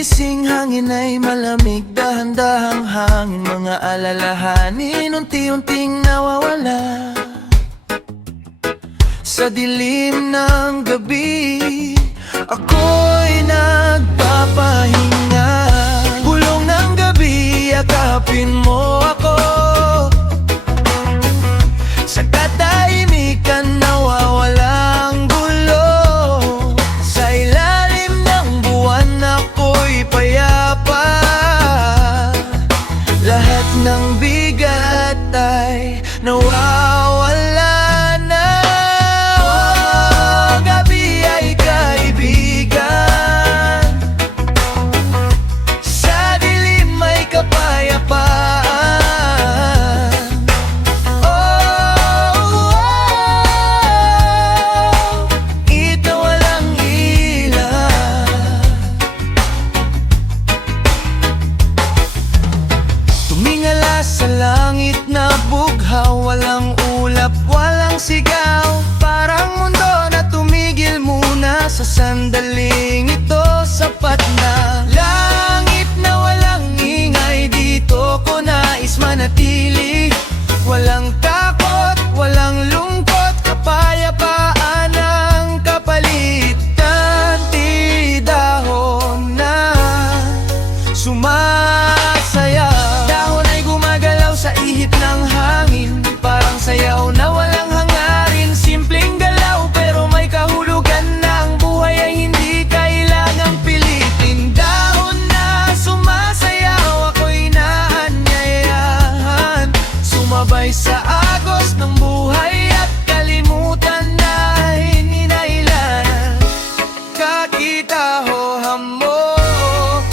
Gigising hangin ay malamig, dahan-dahang hangin, mga alalahanin unti-unting nawawala. Sa dilim ng gabi, ako'y nagpapahinga. Bulong ng gabi, yakapin mo ako. Sa katahimikan, nawawalang gulo. Sa ilalim ng buwan, ako'y payapa. Lahat ng bigat ay nawawala na. Oh, gabi ay kaibigan, sa dilim may kapayapaan. Oh, ito walang ilan. Tumingala sa langit na bughaw, walang ulap, walang sigaw. Parang mundo na tumigil muna sa sandaling ito. Sapat na langit na walang ingay, dito ko nais manatili. Walang takot, walang lungkot, kapayapaan ang kapalitan. Di dahon na sumasayaw, dahon ay gumagalaw sa ihip ng hangin. Parang sayaw na walang hangarin, simpleng galaw pero may kahulugan na. Ang buhay ay hindi kailangang pilitin. Dahon na sumasayaw, ako'y naanyayahan, sumabay sa agos ng buhay at kalimutan na hinihintay. Kakita ho hamo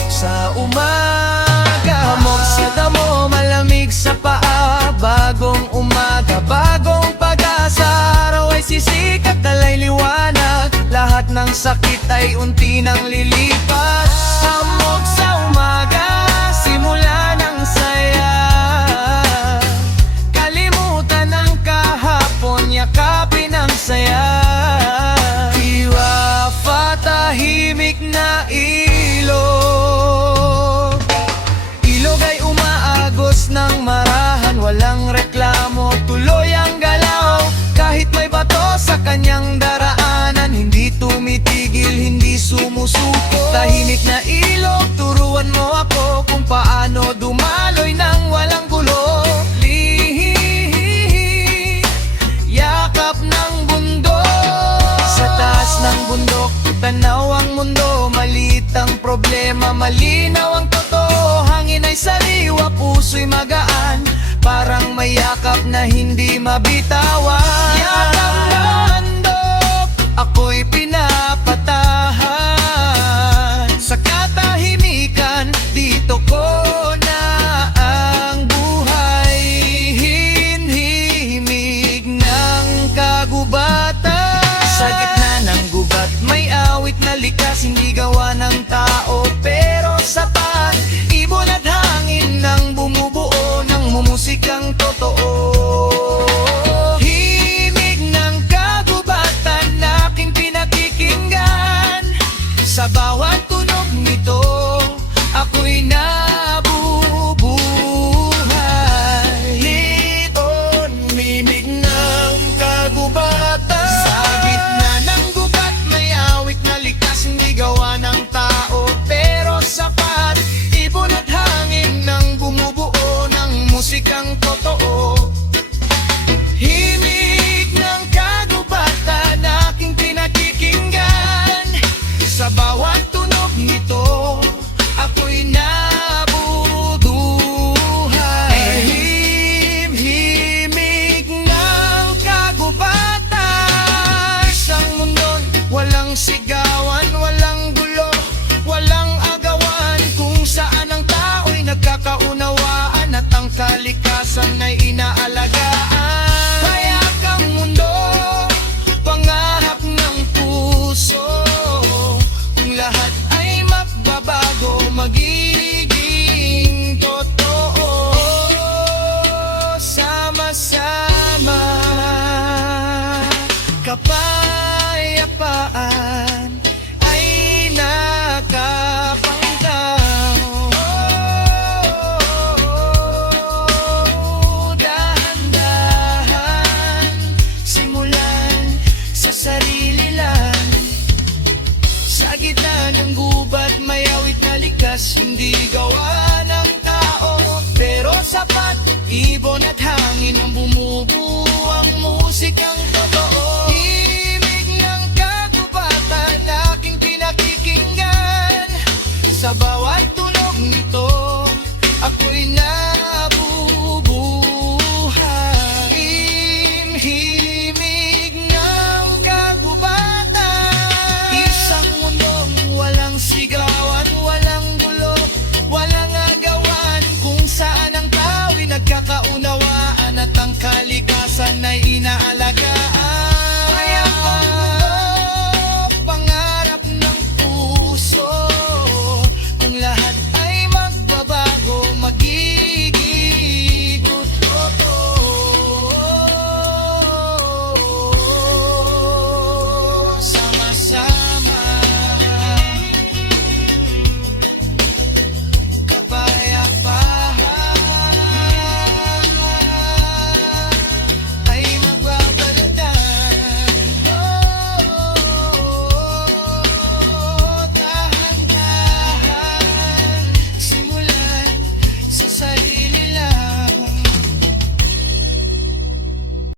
sa umaga, hamog sa damo, malamig sa paa. Bagong umaga, bagong pag-asa, araw ay sisikat, dalay liwanag. Lahat ng sakit ay unti nang lilipas. Hamog sa umaga, simula ng saya. Kalimutan ang kahapon, yakapin ang saya. Iwafa tahimik na ilog. Ilog ay umaagos ng marahan, walang reklamo, tuloy ang galaw. Kahit may bato sa kanyang daraanan, hindi tumitigil, hindi sumusuko. Tahimik na ilog, turuan mo ako kung paano dumaloy ng walang gulo. Lihim, yakap ng bundok. Sa taas ng bundok, tanaw ang mundo. Maliit ang problema, malinaw ang totoo. Hangin ay sariwa, puso'y magaan, parang may yakap na hindi mabitawan. Yakap ng handog, ako'y pinapatahan. Sa katahimikan, dito ko na ang buhay. Hinhimig ng kagubatan. Sa gitna ng gubat, may awit na likas, hindi gawa ng tao pero sapat. Ibon at hangin ang bumubuo ng mumusikang totoo. Himig ng kagubatan, aking pinakikinggan. Sa bawat tunog nito, ako'y nabubuhay. Liton, mimig ng kagubatan. Sa gitna ng gubat, may awit na likas, hindi gawa ng tao pero sapat. Ibon at hangin ang bumubuo ng musikang totoo. Himig ng kagubatan, aking pinakikinggan. Sa bawat tunog nito, ako'y nabubuhay. Himig ng kagubatan. Isang mundon, walang sigawan, walang gulo, walang agawan, kung saan ang tao'y nagkakaunawaan at ang kalikasan ay inaalagaan. Payak ang mundo, pangarap ng puso. Kung lahat ay magbabago, magiging totoo. Sama-sama, kapayapaan ay nakapangka. na likas, hindi gawa ng tao. Pero sapat, ibon at hangin ang bumubuo ang musikang totoo. Himig ng kagubatan, aking pinakikinggan. Sa bawat tunog nito, ako'y nabubuhay.